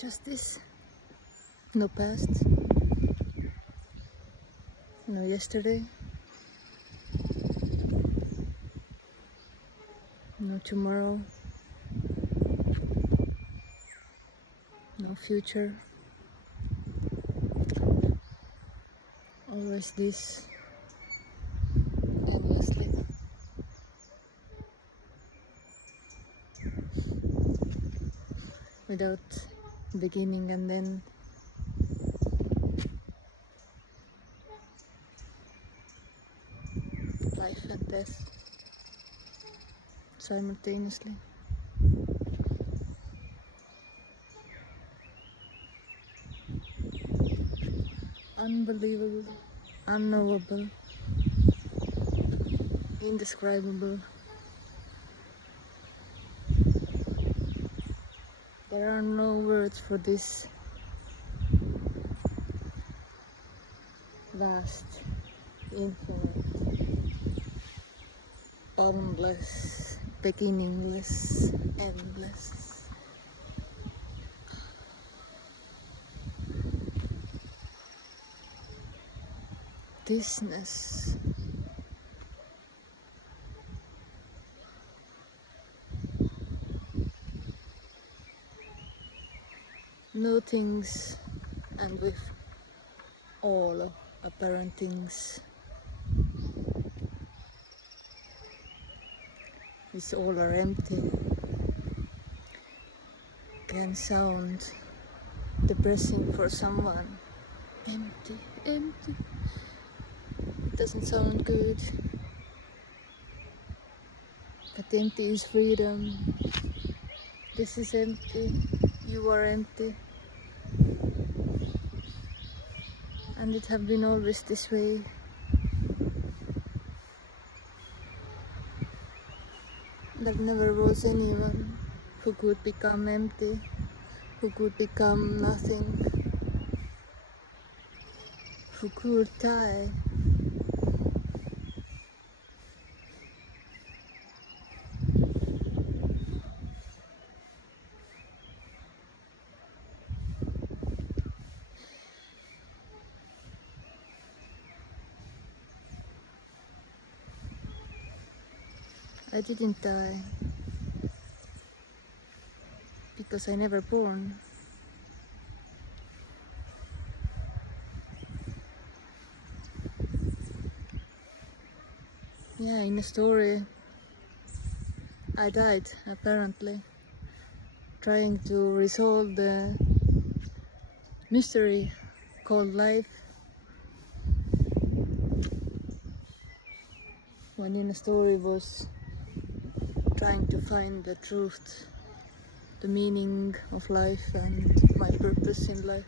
Just this. No past. No yesterday. No tomorrow. No future. Always this. Endlessly. Without beginning and end. Life and death simultaneously. Unbelievable, unknowable, indescribable. There are no words for this vast, infinite, boundless, beginningless, endless. Thisness. No things, and with all of apparent things. It's all are empty. Can sound depressing for someone. Empty, empty. It doesn't sound good. But empty is freedom. This is empty. You are empty. And it have been always this way. There never was anyone who could become empty, who could become nothing, who could die. I didn't die because I never born. Yeah, in a story I died apparently, trying to resolve the mystery called life, when in a story was trying to find the truth, the meaning of life and my purpose in life.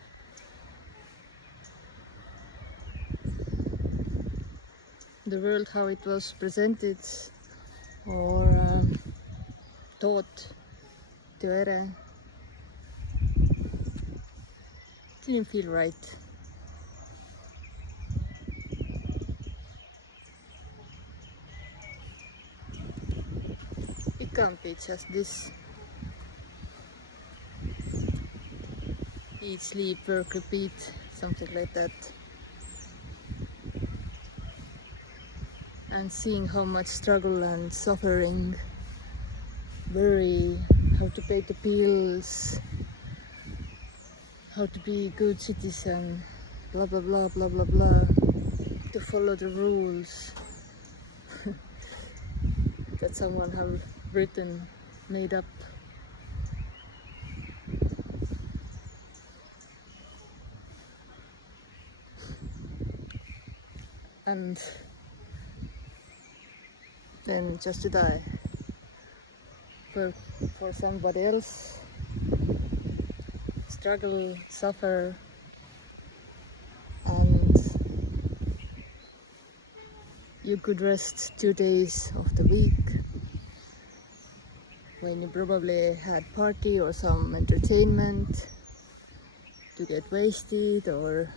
The world how it was presented or taught to Ere didn't feel right. It can't be just this. Eat, sleep, work, repeat, something like that. And seeing how much struggle and suffering, worry, how to pay the bills, how to be a good citizen, blah blah blah blah blah blah, to follow the rules that someone have written, made up. And then just to die for somebody else, struggle, suffer, and you could rest 2 days of the week when you probably had party or some entertainment to get wasted or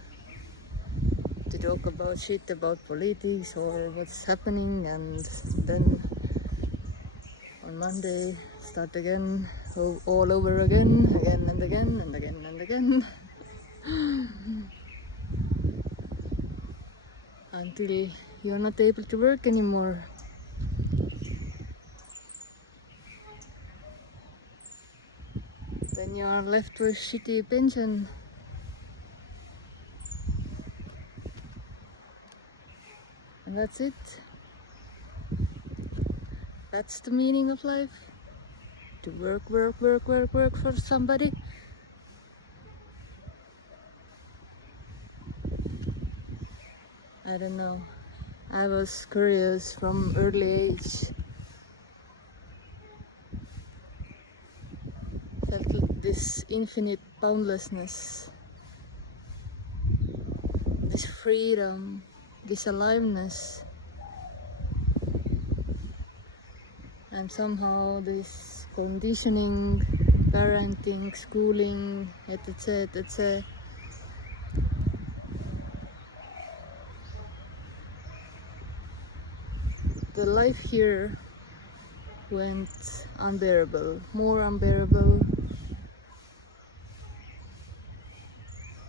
to talk about shit about politics or what's happening, and then on Monday start again, all over again and again and again and until you're not able to work anymore. When you are left with shitty pension. And that's it. That's the meaning of life. To work for somebody. I don't know. I was curious from early age. Felt this infinite boundlessness, this freedom, this aliveness, and somehow this conditioning, parenting, schooling, etc., etc. The life here went unbearable, more unbearable.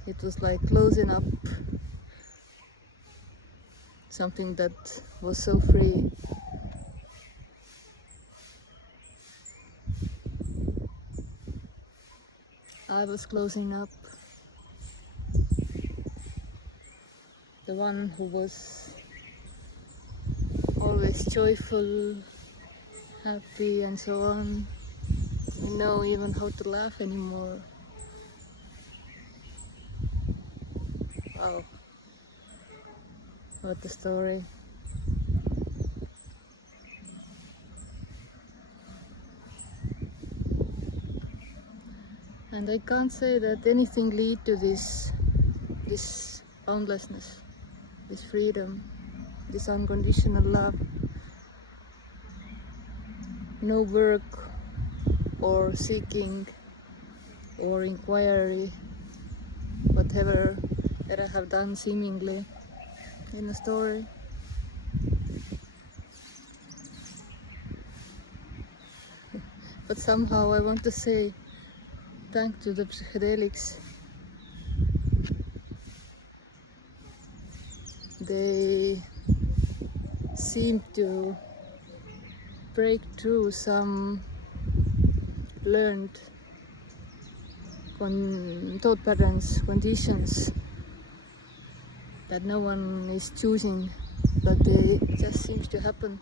It was like closing up something that was so free. I was closing up. The one who was always joyful, happy and so on. Didn't know even how to laugh anymore. Wow. What a story. And I can't say that anything lead to this boundlessness, this freedom, this unconditional love. No work or seeking or inquiry, whatever that I have done seemingly in a story. But somehow I want to say thank to the psychedelics. They seem to break through some learned thought patterns, conditions that no one is choosing, but they just seems to happen.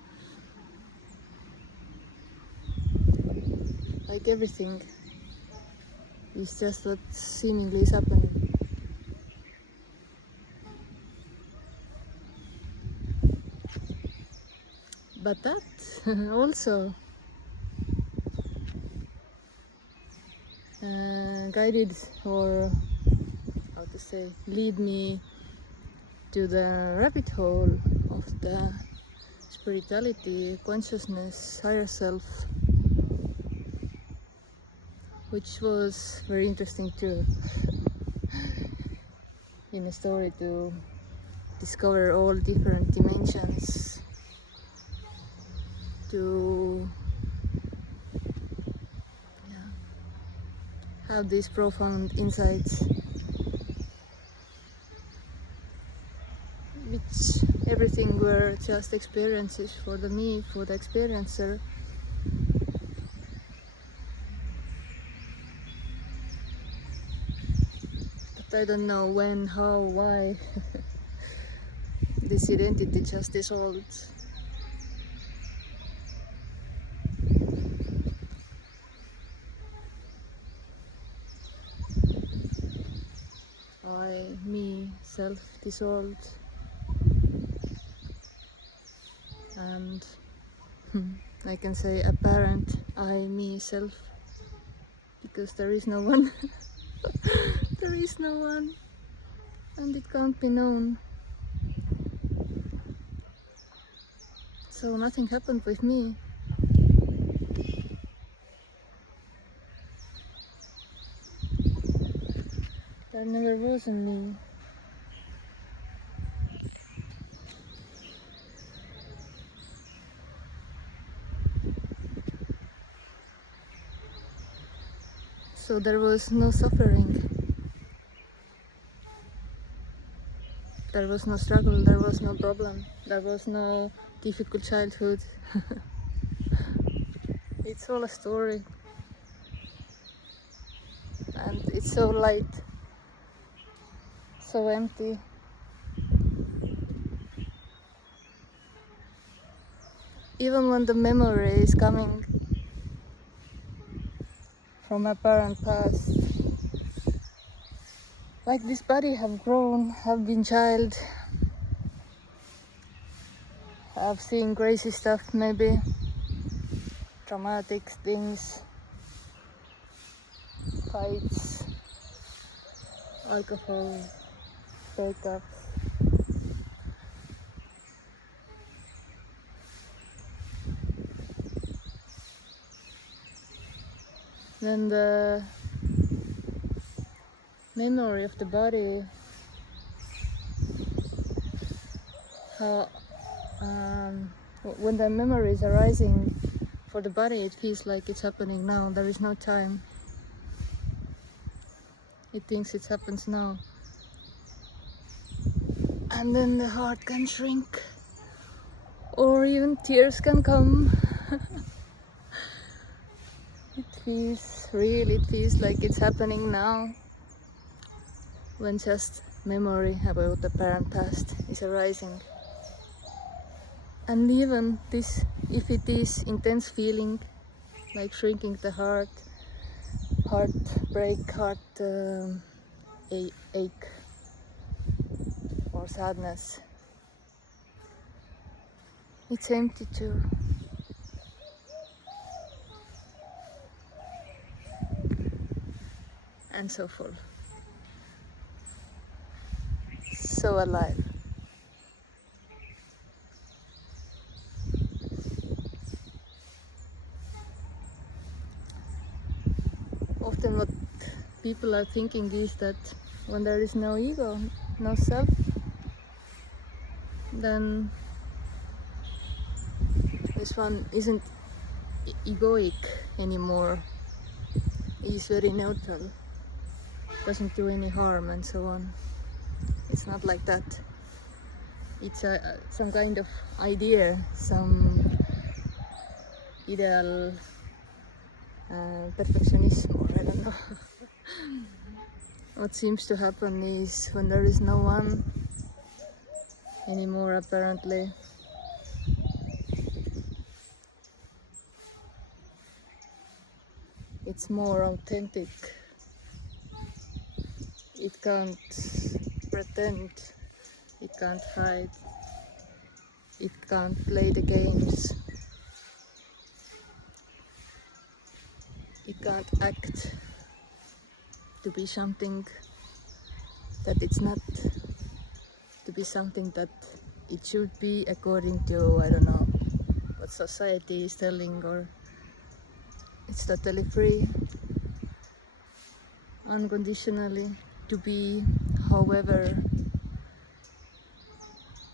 Like everything is just what seemingly is happening. But that also guided, or how to say, lead me to the rabbit hole of the spirituality, consciousness, higher self, which was very interesting too. In a story to discover all different dimensions, to have these profound insights, which everything were just experiences for the me, for the experiencer. But I don't know when, how, why this identity just dissolved. I, me, self dissolved, and I can say apparent I, me, self, because there is no one. There is no one, and it can't be known. So nothing happened with me. There never was a me. So there was no suffering. There was no struggle, there was no problem, there was no difficult childhood. It's all a story. And it's so light, so empty. Even when the memory is coming from a parent past, like this body have grown, have been child, have seen crazy stuff, maybe traumatic things, fights, alcohol, breakups. Then the memory of the body, how when the memory is arising for the body, it feels like it's happening now. There is no time. It thinks it happens now. And then the heart can shrink, or even tears can come. It feels like it's happening now, when just memory about the parent past is arising. And even this, if it is intense feeling, like shrinking the heart break, ache or sadness, it's empty too. And so full, so alive. Often what people are thinking is that when there is no ego, no self, then this one isn't egoic anymore. He's very neutral, doesn't do any harm and so on. It's not like that. It's some kind of idea, some ideal perfectionism, or I don't know. What seems to happen is when there is no one anymore, apparently, it's more authentic. It can't pretend, it can't hide, it can't play the games, it can't act to be something that it's not, to be something that it should be according to, I don't know, what society is telling, or it's totally free, unconditionally, to be however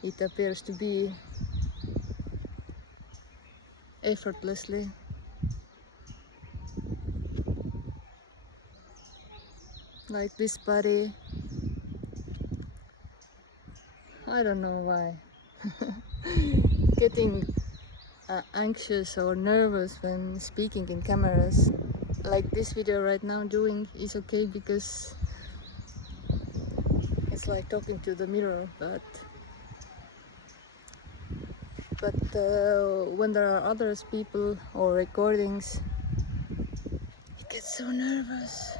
it appears to be, effortlessly. Like this body, I don't know why, getting anxious or nervous when speaking in cameras, like this video right now doing, is okay because it's like talking to the mirror, but when there are others people or recordings, it gets so nervous,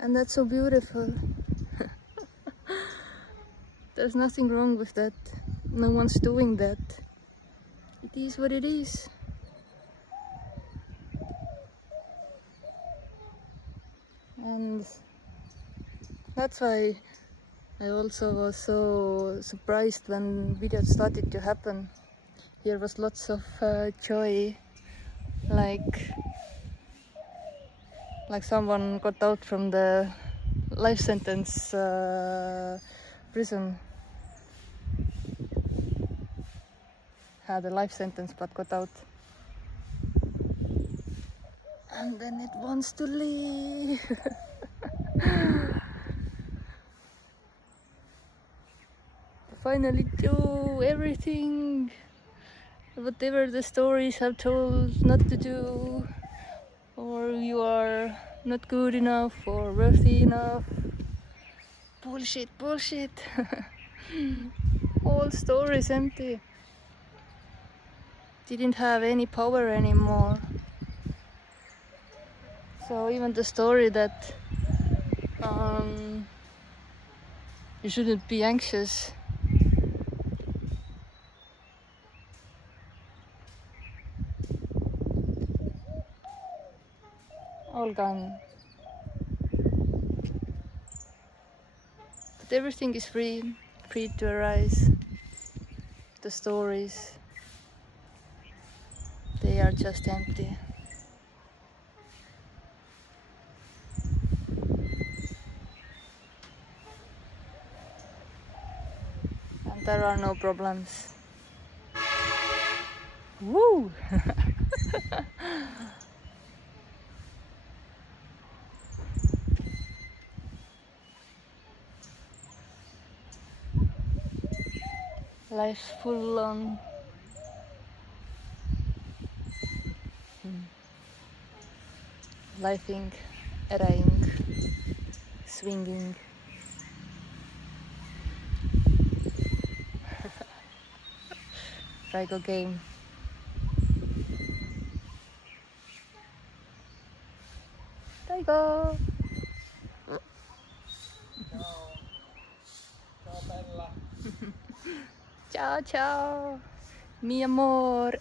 and that's so beautiful. There's nothing wrong with that. No one's doing that. It is what it is. And that's why I also was so surprised when videos started to happen. Here was lots of joy, like someone got out from the life sentence prison, had a life sentence but got out, and then it wants to leave. finally do everything, whatever the stories have told not to do, or you are not good enough or worthy enough. Bullshit, bullshit. All stories empty. Didn't have any power anymore. So even the story that you shouldn't be anxious, all gone. But everything is free to arise. The stories, they are just empty. And there are no problems. Woo! Life's full on. Lifing, eräing, swinging. Raigo game. Raigo! Ciao bella. Ciao ciao! Mi amor!